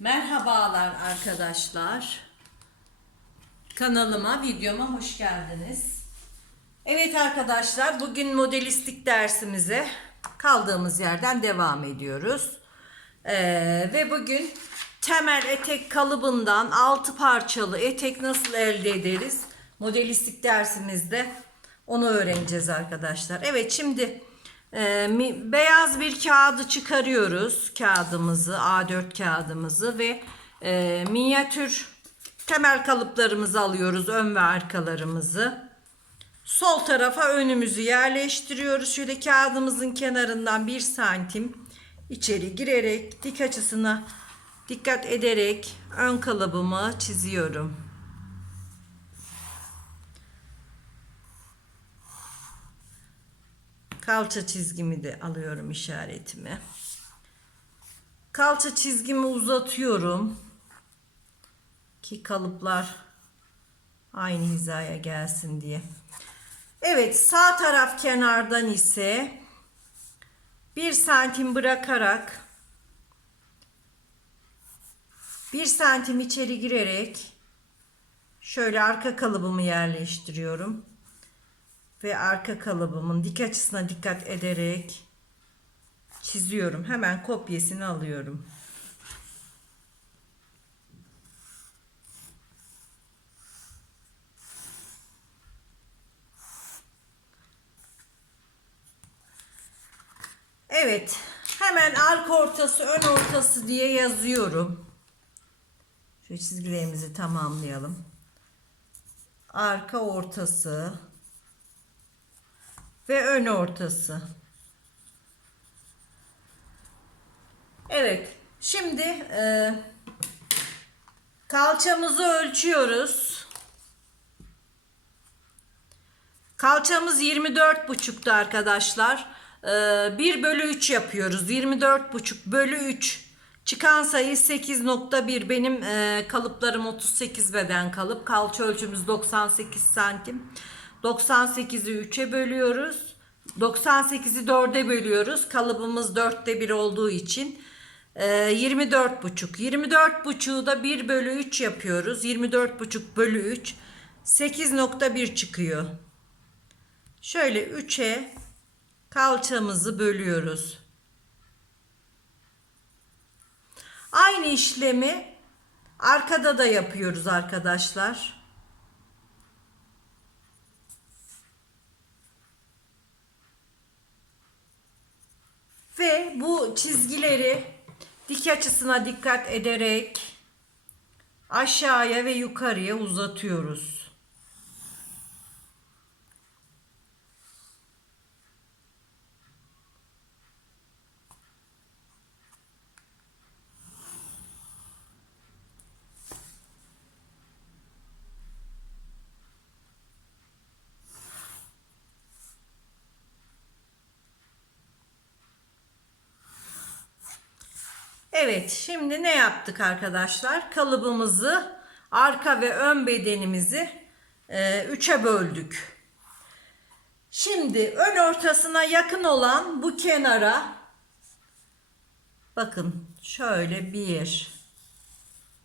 Merhabalar arkadaşlar. Kanalıma, videoma hoş geldiniz. Evet arkadaşlar, bugün modelistik dersimize kaldığımız yerden devam ediyoruz. Ee, ve bugün temel etek kalıbından altı parçalı etek nasıl elde ederiz? Modelistik dersimizde onu öğreneceğiz arkadaşlar. Evet şimdi e, mi- beyaz bir kağıdı çıkarıyoruz. Kağıdımızı, A4 kağıdımızı ve e, minyatür temel kalıplarımızı alıyoruz. Ön ve arkalarımızı. Sol tarafa önümüzü yerleştiriyoruz. Şöyle kağıdımızın kenarından bir santim içeri girerek dik açısına dikkat ederek ön kalıbımı çiziyorum. Kalça çizgimi de alıyorum işaretimi. Kalça çizgimi uzatıyorum. Ki kalıplar aynı hizaya gelsin diye. Evet sağ taraf kenardan ise bir santim bırakarak bir santim içeri girerek şöyle arka kalıbımı yerleştiriyorum ve arka kalıbımın dik açısına dikkat ederek çiziyorum. Hemen kopyasını alıyorum. Evet. Hemen arka ortası, ön ortası diye yazıyorum. Şu çizgilerimizi tamamlayalım. Arka ortası ve ön ortası. Evet. Şimdi e, kalçamızı ölçüyoruz. Kalçamız 24 buçuktu arkadaşlar. Ee, 1 bölü 3 yapıyoruz. 24 buçuk bölü 3. Çıkan sayı 8.1. Benim e, kalıplarım 38 beden kalıp. Kalça ölçümüz 98 santim. 98'i 3'e bölüyoruz. 98'i 4'e bölüyoruz. Kalıbımız 4'te 1 olduğu için. Ee, 24 buçuk. 24 buçuğu da 1 bölü 3 yapıyoruz. 24 buçuk bölü 3. 8.1 çıkıyor. Şöyle 3'e kalçamızı bölüyoruz. Aynı işlemi arkada da yapıyoruz arkadaşlar. Ve bu çizgileri dik açısına dikkat ederek aşağıya ve yukarıya uzatıyoruz. Evet, şimdi ne yaptık arkadaşlar? Kalıbımızı, arka ve ön bedenimizi e, üçe böldük. Şimdi ön ortasına yakın olan bu kenara bakın şöyle bir,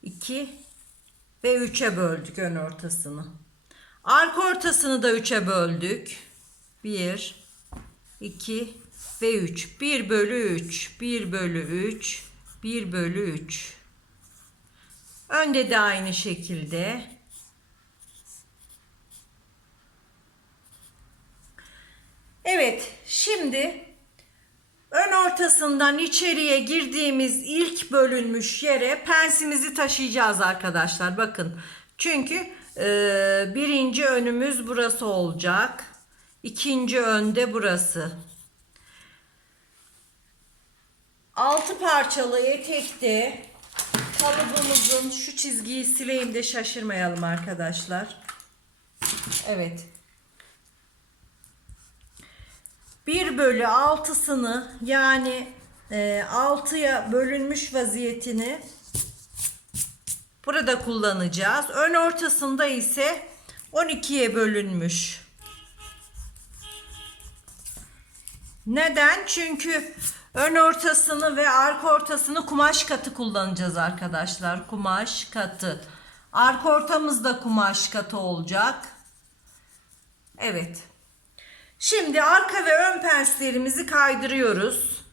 iki ve üçe böldük ön ortasını. Arka ortasını da üçe böldük. Bir, 2 ve 3. 1 bölü 3. 1 bölü 3. 1 bölü 3. Önde de aynı şekilde. Evet, şimdi ön ortasından içeriye girdiğimiz ilk bölünmüş yere pensimizi taşıyacağız arkadaşlar. Bakın. Çünkü e, birinci önümüz burası olacak. İkinci önde burası. Altı parçalı etekte kalıbımızın şu çizgiyi sileyim de şaşırmayalım arkadaşlar. Evet. 1 bölü 6'sını yani e, 6'ya bölünmüş vaziyetini burada kullanacağız. Ön ortasında ise 12'ye bölünmüş. Neden? Çünkü Ön ortasını ve arka ortasını kumaş katı kullanacağız arkadaşlar. Kumaş katı. Arka ortamız da kumaş katı olacak. Evet. Şimdi arka ve ön penslerimizi kaydırıyoruz.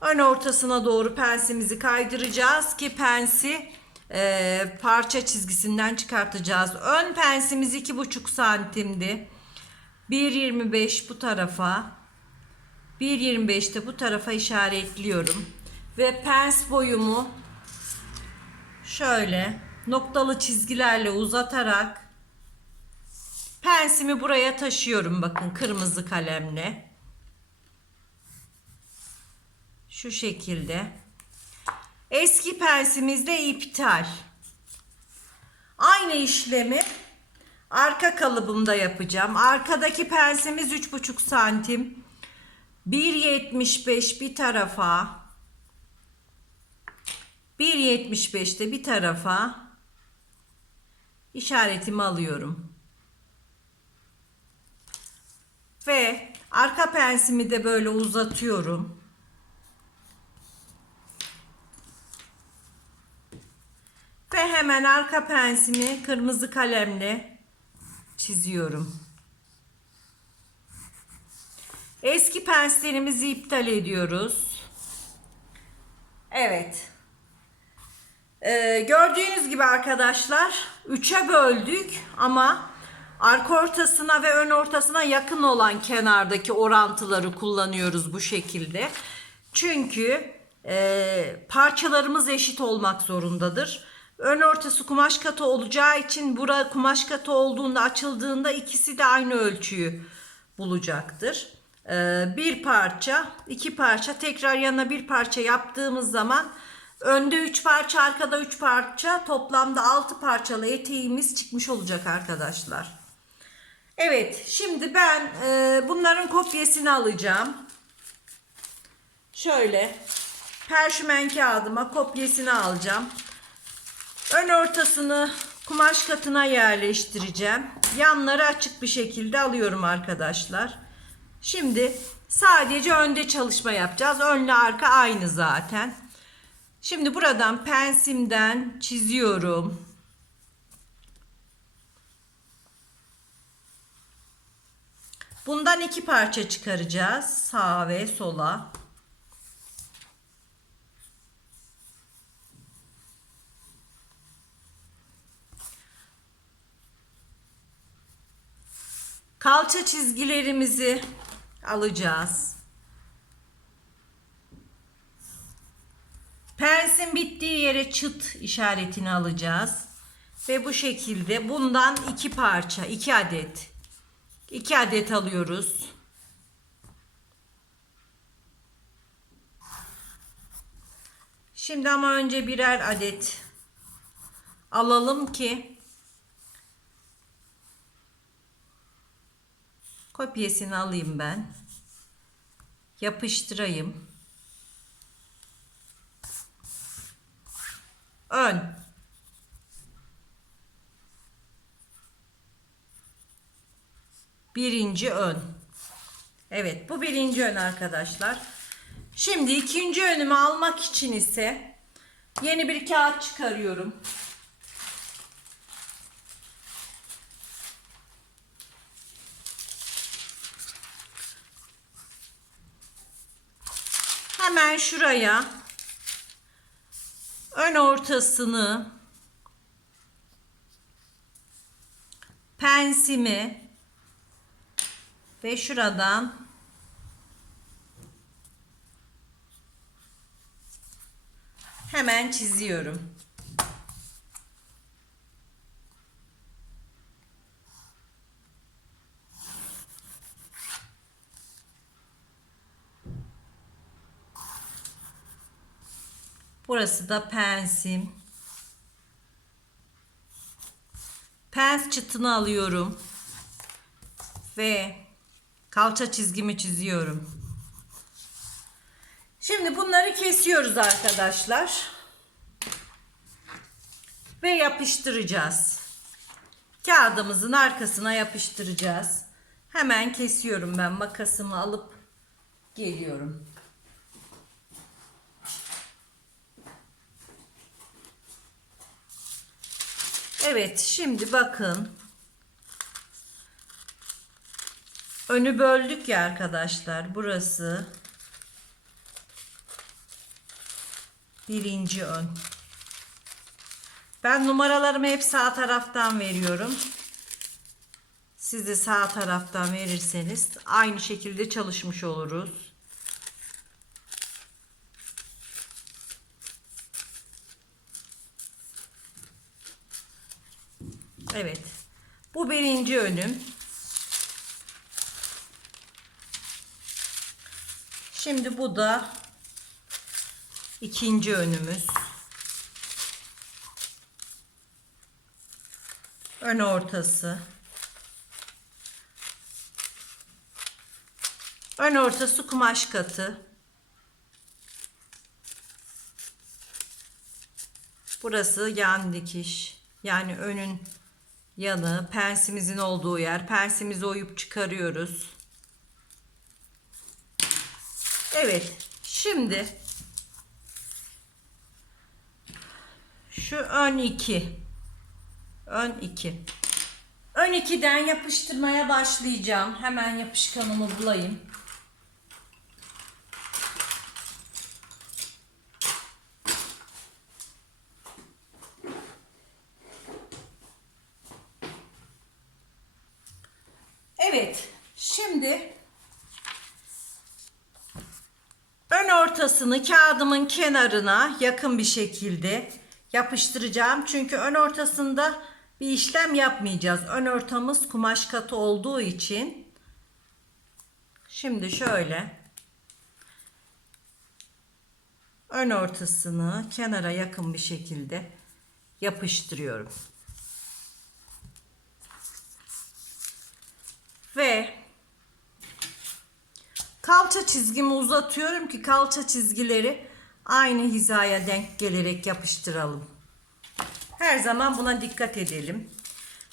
Ön ortasına doğru pensimizi kaydıracağız ki pensi e, parça çizgisinden çıkartacağız. Ön pensimiz 2,5 santimdi. 1.25 bu tarafa. 1.25 de bu tarafa işaretliyorum. Ve pens boyumu şöyle noktalı çizgilerle uzatarak pensimi buraya taşıyorum bakın kırmızı kalemle. Şu şekilde. Eski pensimizde iptal. Aynı işlemi arka kalıbımda yapacağım. Arkadaki pensimiz 3,5 santim. 1.75 bir tarafa. 1.75 de bir tarafa işaretimi alıyorum. Ve arka pensimi de böyle uzatıyorum. Ve hemen arka pensimi kırmızı kalemle çiziyorum. Eski penslerimizi iptal ediyoruz. Evet. Ee, gördüğünüz gibi arkadaşlar 3'e böldük ama arka ortasına ve ön ortasına yakın olan kenardaki orantıları kullanıyoruz bu şekilde. Çünkü e, parçalarımız eşit olmak zorundadır. Ön ortası kumaş katı olacağı için bura kumaş katı olduğunda açıldığında ikisi de aynı ölçüyü bulacaktır. Ee, bir parça, iki parça tekrar yanına bir parça yaptığımız zaman önde üç parça, arkada üç parça, toplamda altı parçalı eteğimiz çıkmış olacak arkadaşlar. Evet, şimdi ben e, bunların kopyasını alacağım. Şöyle perşümen kağıdıma kopyasını alacağım. Ön ortasını kumaş katına yerleştireceğim. Yanları açık bir şekilde alıyorum arkadaşlar. Şimdi sadece önde çalışma yapacağız. Önle arka aynı zaten. Şimdi buradan pensimden çiziyorum. Bundan iki parça çıkaracağız. Sağa ve sola. Kalça çizgilerimizi alacağız. Pensin bittiği yere çıt işaretini alacağız. Ve bu şekilde bundan iki parça, iki adet. iki adet alıyoruz. Şimdi ama önce birer adet alalım ki kopyasını alayım ben. Yapıştırayım. Ön. Birinci ön. Evet bu birinci ön arkadaşlar. Şimdi ikinci önümü almak için ise yeni bir kağıt çıkarıyorum. Hemen şuraya. Ön ortasını. Pensimi. Ve şuradan. Hemen çiziyorum. Burası da pensim. Pens çıtını alıyorum. Ve kalça çizgimi çiziyorum. Şimdi bunları kesiyoruz arkadaşlar. Ve yapıştıracağız. Kağıdımızın arkasına yapıştıracağız. Hemen kesiyorum ben makasımı alıp geliyorum. Evet şimdi bakın. Önü böldük ya arkadaşlar. Burası birinci ön. Ben numaralarımı hep sağ taraftan veriyorum. Siz de sağ taraftan verirseniz aynı şekilde çalışmış oluruz. Evet. Bu birinci önüm. Şimdi bu da ikinci önümüz. Ön ortası. Ön ortası kumaş katı. Burası yan dikiş. Yani önün yanı, pensimizin olduğu yer. Pensimizi oyup çıkarıyoruz. Evet. Şimdi şu ön iki. Ön iki. Ön 2'den yapıştırmaya başlayacağım. Hemen yapışkanımı bulayım. Evet. Şimdi ön ortasını kağıdımın kenarına yakın bir şekilde yapıştıracağım. Çünkü ön ortasında bir işlem yapmayacağız. Ön ortamız kumaş katı olduğu için şimdi şöyle ön ortasını kenara yakın bir şekilde yapıştırıyorum. Ve kalça çizgimi uzatıyorum ki kalça çizgileri aynı hizaya denk gelerek yapıştıralım. Her zaman buna dikkat edelim.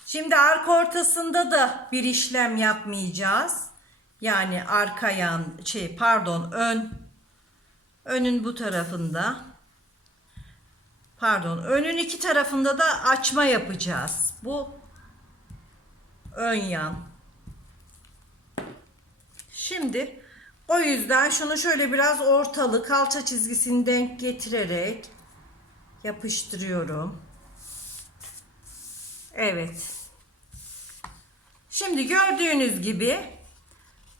Şimdi arka ortasında da bir işlem yapmayacağız. Yani arka yan şey pardon ön önün bu tarafında pardon önün iki tarafında da açma yapacağız. Bu ön yan. Şimdi o yüzden şunu şöyle biraz ortalı kalça çizgisini denk getirerek yapıştırıyorum. Evet. Şimdi gördüğünüz gibi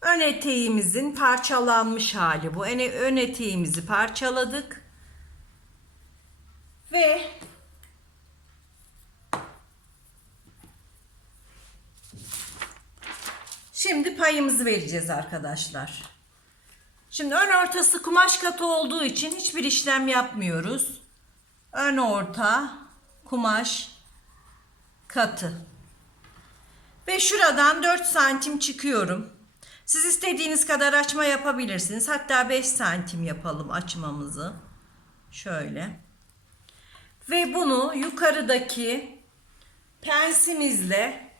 ön eteğimizin parçalanmış hali bu. Ön eteğimizi parçaladık. Ve Şimdi payımızı vereceğiz arkadaşlar. Şimdi ön ortası kumaş katı olduğu için hiçbir işlem yapmıyoruz. Ön orta kumaş katı. Ve şuradan 4 santim çıkıyorum. Siz istediğiniz kadar açma yapabilirsiniz. Hatta 5 santim yapalım açmamızı. Şöyle. Ve bunu yukarıdaki pensimizle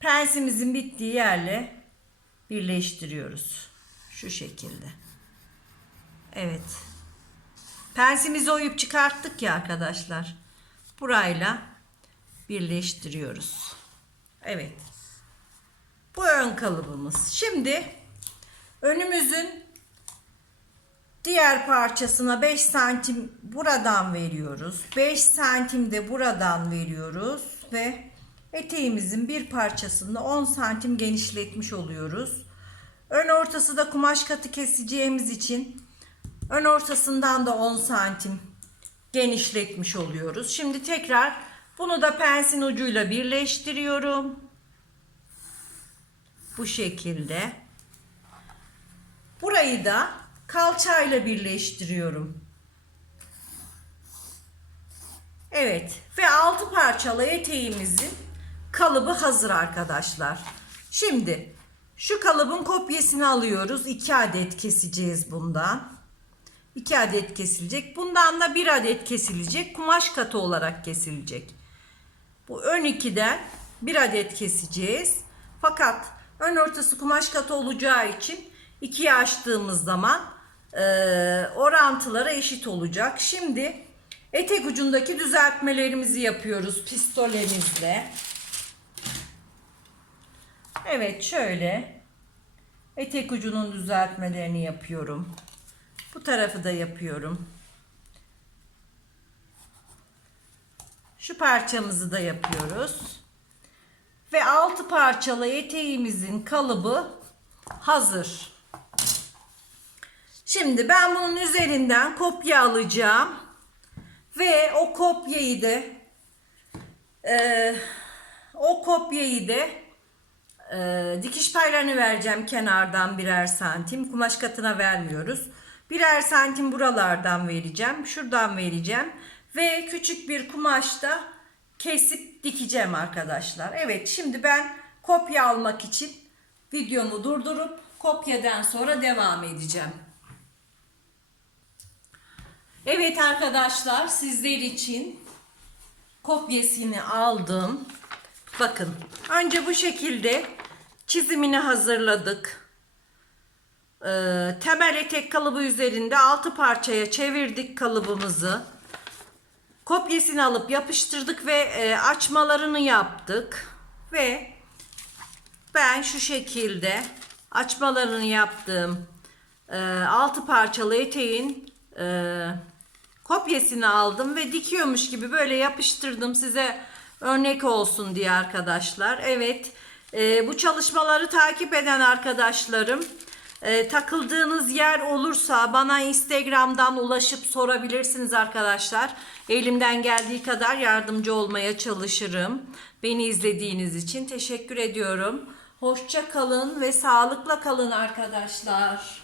pensimizin bittiği yerle birleştiriyoruz. Şu şekilde. Evet. Pensimizi oyup çıkarttık ya arkadaşlar. Burayla birleştiriyoruz. Evet. Bu ön kalıbımız. Şimdi önümüzün diğer parçasına 5 santim buradan veriyoruz. 5 santim de buradan veriyoruz ve eteğimizin bir parçasını 10 santim genişletmiş oluyoruz. Ön ortası da kumaş katı keseceğimiz için ön ortasından da 10 santim genişletmiş oluyoruz. Şimdi tekrar bunu da pensin ucuyla birleştiriyorum. Bu şekilde. Burayı da kalçayla birleştiriyorum. Evet ve altı parçalı eteğimizin kalıbı hazır arkadaşlar. Şimdi şu kalıbın kopyasını alıyoruz. 2 adet keseceğiz bundan. 2 adet kesilecek. Bundan da 1 adet kesilecek. Kumaş katı olarak kesilecek. Bu ön 2'den 1 adet keseceğiz. Fakat ön ortası kumaş katı olacağı için 2'ye açtığımız zaman e, orantılara eşit olacak. Şimdi etek ucundaki düzeltmelerimizi yapıyoruz pistolemizle. Evet şöyle etek ucunun düzeltmelerini yapıyorum. Bu tarafı da yapıyorum. Şu parçamızı da yapıyoruz. Ve altı parçalı eteğimizin kalıbı hazır. Şimdi ben bunun üzerinden kopya alacağım. Ve o kopyayı da e, o kopyayı da e, dikiş paylarını vereceğim kenardan birer santim. Kumaş katına vermiyoruz. Birer santim buralardan vereceğim. Şuradan vereceğim. Ve küçük bir kumaşta kesip dikeceğim arkadaşlar. Evet şimdi ben kopya almak için videomu durdurup kopyadan sonra devam edeceğim. Evet arkadaşlar sizler için kopyasını aldım. Bakın önce bu şekilde çizimini hazırladık. Ee, temel etek kalıbı üzerinde altı parçaya çevirdik kalıbımızı. Kopyasını alıp yapıştırdık ve e, açmalarını yaptık. Ve ben şu şekilde açmalarını yaptığım e, altı parçalı eteğin e, kopyasını aldım ve dikiyormuş gibi böyle yapıştırdım size örnek olsun diye arkadaşlar. Evet e, bu çalışmaları takip eden arkadaşlarım e, takıldığınız yer olursa bana Instagram'dan ulaşıp sorabilirsiniz arkadaşlar. Elimden geldiği kadar yardımcı olmaya çalışırım. Beni izlediğiniz için teşekkür ediyorum. Hoşça kalın ve sağlıkla kalın arkadaşlar.